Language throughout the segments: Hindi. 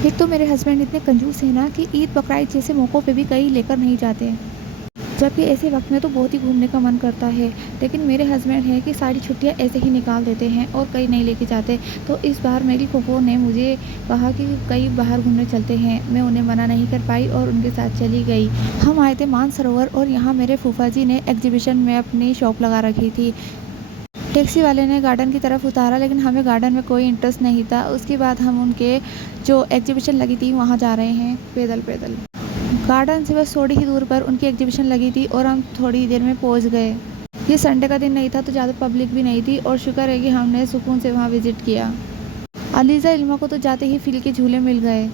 एक तो मेरे हस्बैंड इतने कंजूस हैं ना कि ईद बकरीद जैसे मौक़ों पे भी कहीं लेकर नहीं जाते। जबकि ऐसे वक्त में तो बहुत ही घूमने का मन करता है, लेकिन मेरे हस्बैंड हैं कि सारी छुट्टियां ऐसे ही निकाल देते हैं और कहीं नहीं लेके जाते। तो इस बार मेरी फूफो ने मुझे कहा कि कहीं बाहर घूमने चलते हैं। मैं उन्हें मना नहीं कर पाई और उनके साथ चली गई। हम आए थे मानसरोवर और यहाँ मेरे फूफा जी ने एग्जीबिशन में अपनी शॉप लगा रखी थी। टैक्सी वाले ने गार्डन की तरफ उतारा, लेकिन हमें गार्डन में कोई इंटरेस्ट नहीं था। उसके बाद हम उनके जो एग्जीबिशन लगी थी वहाँ जा रहे हैं पैदल पैदल। गार्डन से बस थोड़ी ही दूर पर उनकी एग्जीबिशन लगी थी और हम थोड़ी देर में पहुंच गए। ये संडे का दिन नहीं था तो ज़्यादा पब्लिक भी नहीं थी और शुक्र है कि हमने सुकून से वहाँ विजिट किया। अलीज़ा इल्मा को तो जाते ही फिल के झूले मिल गए,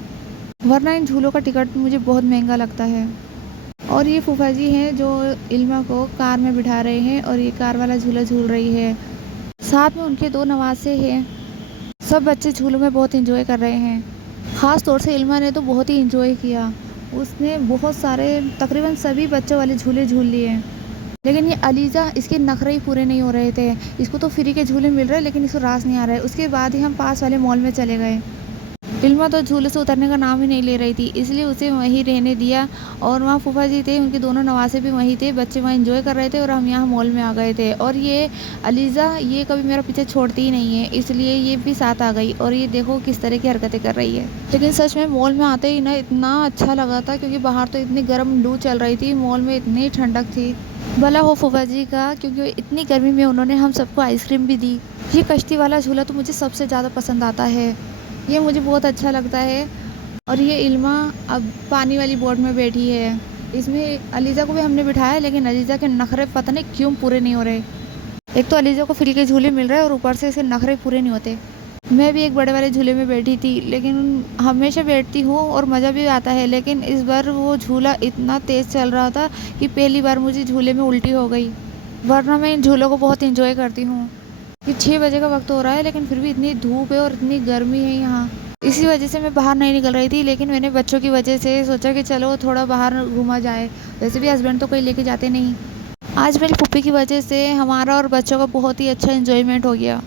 वरना इन झूलों का टिकट मुझे बहुत महंगा लगता है। और ये फूफा जी हैं जो इल्मा को कार में बिठा रहे हैं और ये कार वाला झूला झूल रही है। साथ में उनके दो नवासे हैं। सब बच्चे झूलों में बहुत इंजॉय कर रहे हैं। ख़ास तौर से इल्मा ने तो बहुत ही इंजॉय किया। उसने बहुत सारे तकरीबन सभी बच्चों वाले झूले झूल लिए। लेकिन ये अलीज़ा, इसके नखरे ही पूरे नहीं हो रहे थे। इसको तो फ्री के झूले मिल रहे लेकिन इसको रास नहीं आ रहा है। उसके बाद ही हम पास वाले मॉल में चले गए। इल्मा तो झूले से उतरने का नाम ही नहीं ले रही थी, इसलिए उसे वहीं रहने दिया। और वहाँ फूफा जी थे, उनके दोनों नवासे भी वहीं थे। बच्चे वहाँ एंजॉय कर रहे थे और हम यहाँ मॉल में आ गए थे। और ये अलीज़ा, ये कभी मेरा पीछे छोड़ती ही नहीं है, इसलिए ये भी साथ आ गई। और ये देखो किस तरह की हरकतें कर रही है। लेकिन सच में मॉल में आते ही ना इतना अच्छा लगा था, क्योंकि बाहर तो इतनी गर्म लू चल रही थी, मॉल में इतनी ठंडक थी। भला हो फूफा जी का, क्योंकि इतनी गर्मी में उन्होंने हम सबको आइसक्रीम भी दी। ये कश्ती वाला झूला तो मुझे सबसे ज़्यादा पसंद आता है, ये मुझे बहुत अच्छा लगता है। और ये इल्मा अब पानी वाली बोट में बैठी है। इसमें अलीज़ा को भी हमने बिठाया, लेकिन अलीज़ा के नखरे पता नहीं क्यों पूरे नहीं हो रहे। एक तो अलीज़ा को फ्री के झूले मिल रहे हैं और ऊपर से इसके नखरे पूरे नहीं होते। मैं भी एक बड़े वाले झूले में बैठी थी, लेकिन हमेशा बैठती हूँ और मज़ा भी आता है, लेकिन इस बार वो झूला इतना तेज़ चल रहा था कि पहली बार मुझे झूले में उल्टी हो गई। वरना मैं इन झूलों को बहुत इंजॉय करती हूँ। ये 6 बजे का वक्त हो रहा है, लेकिन फिर भी इतनी धूप है और इतनी गर्मी है यहाँ। इसी वजह से मैं बाहर नहीं निकल रही थी, लेकिन मैंने बच्चों की वजह से सोचा कि चलो थोड़ा बाहर घूमा जाए। वैसे भी हस्बैंड तो कहीं लेके जाते नहीं। आज मेरी पुप्पी की वजह से हमारा और बच्चों का बहुत ही अच्छा एंजॉयमेंट हो गया।